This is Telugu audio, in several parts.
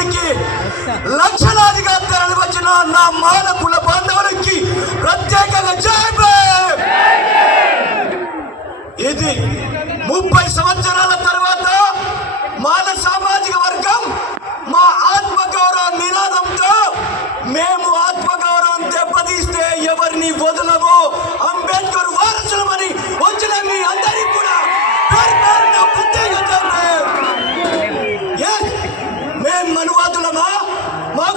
కార్యక్రమానికి లక్షలాదిగా తరలివచ్చిన నా మాన కుల బాంధవులకి ప్రత్యేకంగా జై ఇది ముప్పై సంవత్సరాల తర్వాత మాన సామాజిక వర్గం మా ఆత్మగౌరవ నినాదంతో మేము ఆత్మగౌరవం దెబ్బతీస్తే ఎవరిని వదలము?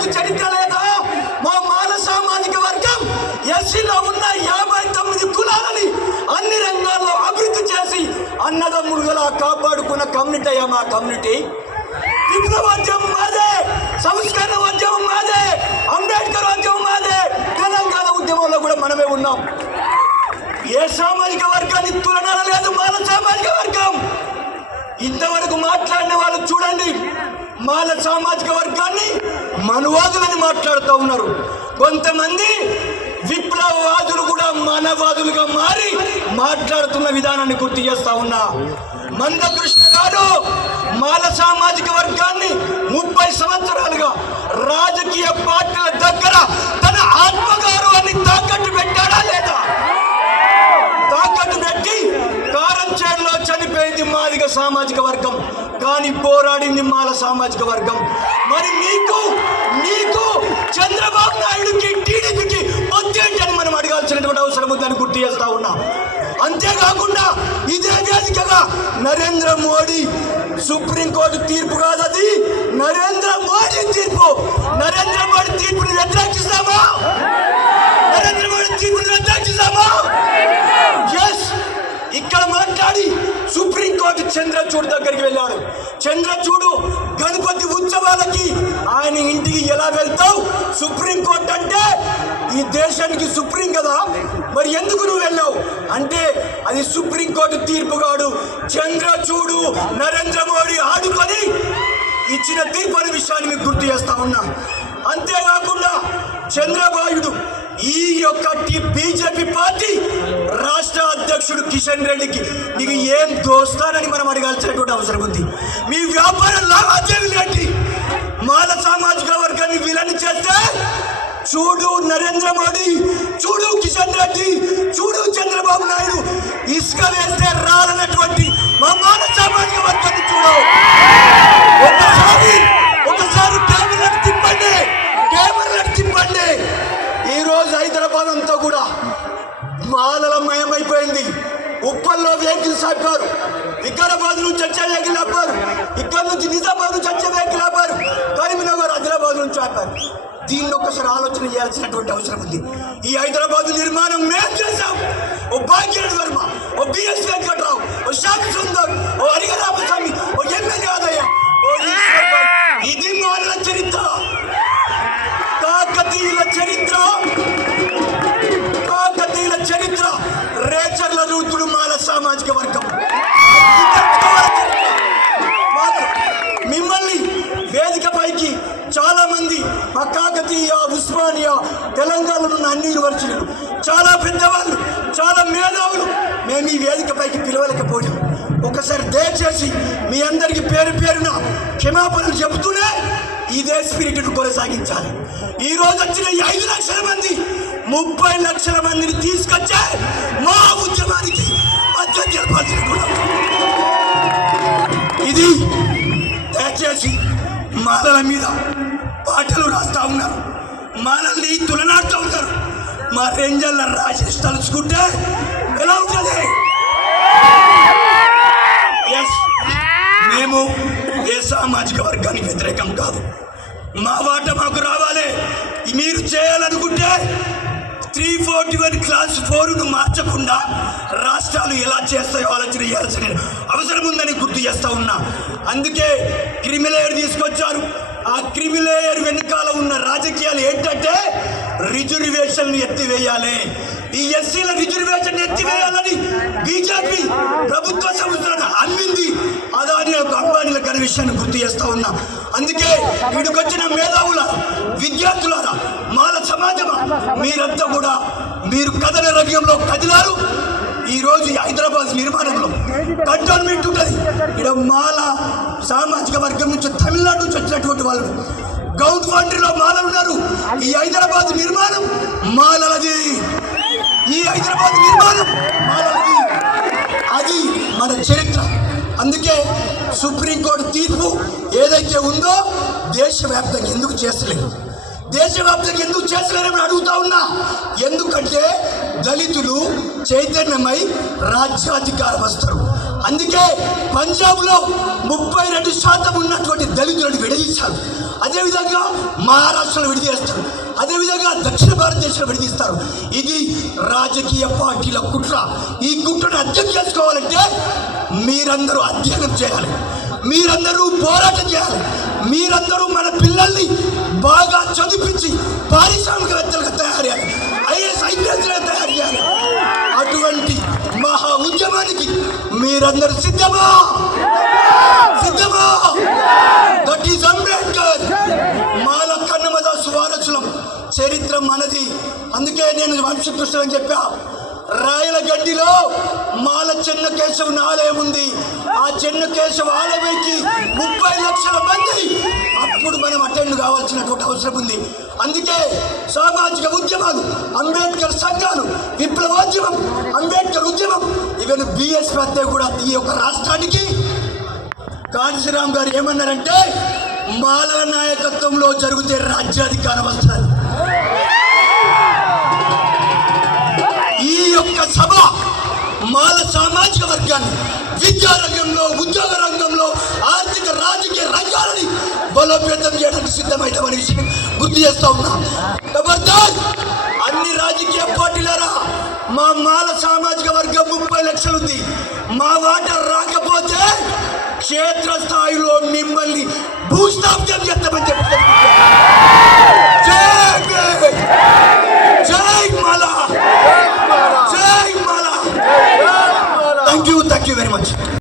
మాకు చరిత్ర లేదా? మా మానవ సామాజిక వర్గం ఎస్సీలో ఉన్న యాభై తొమ్మిది కులాలని అన్ని రంగాల్లో అభివృద్ధి చేసి అన్నదమ్ముడుగా కాపాడుకున్న కమ్యూనిటీ అయ్యా మా కమ్యూనిటీ. విప్లవాద్యం మాదే సంస్కరణ ఉద్యమం మాదే అంబేద్కర్ ఉద్యమం మాదే తెలంగాణ ఉద్యమంలో కూడా మనమే ఉన్నాం. ఏ సామాజిక వర్గాన్ని తులన లేదు మాల సామాజిక వర్గం. ఇంతవరకు మాట్లాడిన వాళ్ళు చూడండి. మాల సామాజిక వర్గాన్ని మనవాదులని మాట్లాడుతూ ఉన్నారు. కొంతమంది విప్లవవాదులు కూడా మనవాదులుగా మారి మాట్లాడుతున్న విధానాన్ని గుర్తు చేస్తా ఉన్నా. మందకృష్ణ గారు మాల సామాజిక వర్గాన్ని ముప్పై సంవత్సరాలుగా రాజకీయ పార్టీల దగ్గర తన ఆత్మగౌరవాన్ని తాకట్టు పెట్టాడా లేదా? తాకట్టు పెట్టి కారం కారంచేడులో చనిపోయింది మాదిగ సామాజిక వర్గం కానీ పోరాడింది మాల సామాజిక వర్గం. మరి నీకు నీకు చంద్రబాబు నాయుడుకి టీడీపీకి ఒత్తేంటని మనం అడగాల్సినటువంటి అవసరం ఉందని గుర్తు చేస్తా ఉన్నా. అంతేకాకుండా ఇదే వేదికగా నరేంద్ర మోడీ సుప్రీంకోర్టు తీర్పు కాదు అది నరేంద్ర మోడీ తీర్పు నరేంద్ర మోడీ తీర్పుని వ్యతిరేకిస్తామా నరేంద్ర మోడీ తీర్పుని వ్యతిరేకిస్తామా ఎస్ ఇక్కడ మాట్లాడి సుప్రీంకోర్టు చంద్రచూడు దగ్గరికి వెళ్ళాడు. చంద్రచూడు గణపతి ఉత్సవాలకి ఆయన ఇంటికి ఎలా వెళ్తావు? సుప్రీంకోర్టు అంటే ఈ దేశానికి సుప్రీం కదా? మరి ఎందుకు నువ్వు వెళ్ళావు? అంటే అది సుప్రీంకోర్టు తీర్పు కాడు చంద్రచూడు నరేంద్ర మోడీ ఆడుకొని ఇచ్చిన తీర్పు అనే విషయాన్ని మీకు గుర్తు చేస్తా ఉన్నా. అంతేకాకుండా చంద్రబాయుడు ఈ యొక్క బీజేపీ పార్టీ రాష్ట్ర అధ్యక్షుడు కిషన్ రెడ్డికి నీకు ఏం దోస్తానని మనం అడగాల్సినటువంటి అవసరం ఉంది. మీ వ్యాపార లావాదేవీలు ఏంటి? మాల సామాజిక వర్గాన్ని విలని చేస్తే చూడు నరేంద్ర మోడీ చూడు కిషన్ రెడ్డి చూడు చంద్రబాబు నాయుడు ఇసుక వేస్తే రాలనటువంటి మా మాన ఉప్పల్లో వెహికల్స్ ఆపారు వికారాబాద్ నుంచి వచ్చే వెహికల్ ఆపారు. ఇక్కడ నుంచి నిజామాబాద్ నుంచి వచ్చే వెహికల్ ఆపారు. కరీంనగర్ ఆదిలాబాద్ నుంచి ఆపారు. దీన్ని ఒక్కసారి ఆలోచన చేయాల్సినటువంటి అవసరం ఉంది. ఈ హైదరాబాద్ నిర్మాణం మేము చేశాం. ఓ భాగ్యరెడ్డి వర్మ ఓ బిఎస్ వెంకట్రావు ఓ శ్యామ్ సుందర్ ఓ హరిహరామస్వామి ఓ ఎమ్మెల్యే ఆదయ్య ఓ ఇది మాల చరిత్ర. కాకతీయుల చరిత్ర. కాకతీయుల చరిత్ర. సామాజిక వర్గం. మిమ్మల్ని వేదిక పైకి చాలా మంది మా కాకతీయ ఉస్మానియా తెలంగాణలో ఉన్న అన్ని యూనివర్సిటీలు చాలా పెద్దవాళ్ళు చాలా మేధావులు మేము ఈ వేదిక పైకి పిలవలేకపోయాం. ఒకసారి దయచేసి మీ అందరికీ పేరు పేరున క్షమాపణలు చెబుతూనే ఇదే స్పిరిట్ను కొనసాగించాలి. ఈ రోజు వచ్చిన ఐదు లక్షల మంది ముప్పై లక్షల మందిని తీసుకొచ్చే మా మాలల మీద పాటలు రాస్తా ఉన్నారు. మాలల్ని తులనాడుతూ ఉంటారు మా రేంజర్ల రాజేష్ తలుచుకుంటే ఎలా ఉంటుంది? ఎస్ మేము ఏ సామాజిక వర్గానికి వ్యతిరేకం కాదు. మా వాట మాకు రావాలి. మీరు చేయాలనుకుంటే త్రీ ఫోర్టీ వన్ క్లాస్ ఫోర్ను మార్చకుండా రాష్ట్రాలు ఎలా చేస్తాయో ఆలోచన చేయాల్సిన అవసరం ఉందని గుర్తు చేస్తా ఉన్నా. అందుకే క్రిమిలేయర్ తీసుకొచ్చారు. ఆ క్రిమిలేయర్ వెనుకాల ఉన్న రాజకీయాలు ఏంటంటే రిజర్వేషన్లు ఎత్తివేయాలి. ఈ ఎస్సీల రిజర్వేషన్ ఎత్తివేయాలని బీజేపీ ప్రభుత్వ సంస్థలను అందింది అదాని యొక్క అంబానీలకు అనే విషయాన్ని గుర్తు చేస్తా ఉన్నా. అందుకే వీడికొచ్చిన మేధావుల విద్యార్థులారా మాల సమాజమా మీరంతా కూడా మీరు కథన రంగంలో కదిలారు. ఈ రోజు హైదరాబాద్ నిర్మాణంలో కంటోన్మెంట్ ఉంటుంది. ఇక్కడ మాల సామాజిక వర్గం నుంచి తమిళనాడు నుంచి వచ్చినటువంటి వాళ్ళు గౌడ్ ఫౌండరీలో మాలలు ఉన్నారు. ఈ హైదరాబాద్ నిర్మాణం మాలలది. ఈ హైదరాబాద్ నిర్మాణం మాలలది. అది మన చరిత్ర. అందుకే సుప్రీంకోర్టు తీర్పు ఏదైతే ఉందో దేశవ్యాప్తంగా ఎందుకు చేస్తలేదు? దేశవ్యాప్తంగా ఎందుకు చేస్తలేరని అడుగుతా ఉన్నా. ఎందుకంటే దళితులు చైతన్యమై రాజ్యాధికారం వస్తారు. అందుకే పంజాబ్లో ముప్పై రెండు శాతం ఉన్నటువంటి దళితులను విడదీశారు అదేవిధంగా మహారాష్ట్రలో విడదీస్తారు. అదేవిధంగా దక్షిణ భారతదేశంలో విడదీస్తారు. ఇది రాజకీయ పార్టీల కుట్ర. ఈ కుట్రను అర్థం చేసుకోవాలంటే మీరందరూ అధ్యయనం చేయాలి. మీరందరూ పోరాటం చేయాలి. మీరందరూ మన పిల్లల్ని బాగా చదివించి పారిశ్రామికవేత్తలుగా తయారయ్యాలి ఉద్యమానికి మీరందరూ సిద్ధమా? సిద్ధమా? That is Ambedkar. మాల కన్నమద సువారసులం చరిత్ర మనది. అందుకే నేను వంశకృష్ణ అని చెప్పా. రాయలగడ్డిలో మాల చెన్న కేశవుని ఆలయం ఉంది. ఆ చెన్న కేశవ ఆలయంకి ముప్పై లక్షల మంది. అప్పుడు మనం అటెండ్ కావాల్సినటువంటి అవసరం ఉంది. అందుకే సామాజిక ఉద్యమాలు అంబేద్కర్ సంఘాలు విప్లవోద్యమం అంబేద్కర్ ఉద్యమం ఈవెన్ బిఎస్ ప్రత్యేక కూడా ఈ యొక్క రాష్ట్రానికి. కాంశీరామ్ గారు ఏమన్నారంటే మాల నాయకత్వంలో జరిగితే రాజ్యాధికారం వస్తుంది. ఈ యొక్క సభ మాల సామాజిక వర్గాన్ని విద్యా రంగంలో ఉద్యోగ రంగంలో ఆర్థిక రాజకీయ రంగాలని బలోపేతం చేయడానికి సిద్ధమైతామనే విషయం గుర్తు చేస్తా ఉన్నా ఖబర్దార్ అన్ని రాజకీయ పార్టీలరా మా మాల సామాజిక వర్గం ముప్పై లక్షలు ఉంది మా వాటర్ రాకపోతే క్షేత్రస్థాయిలో మిమ్మల్ని భూస్థాప్యం చేస్తామని చెప్తాను జై భీమ్! జై మాల జై మాల థ్యాంక్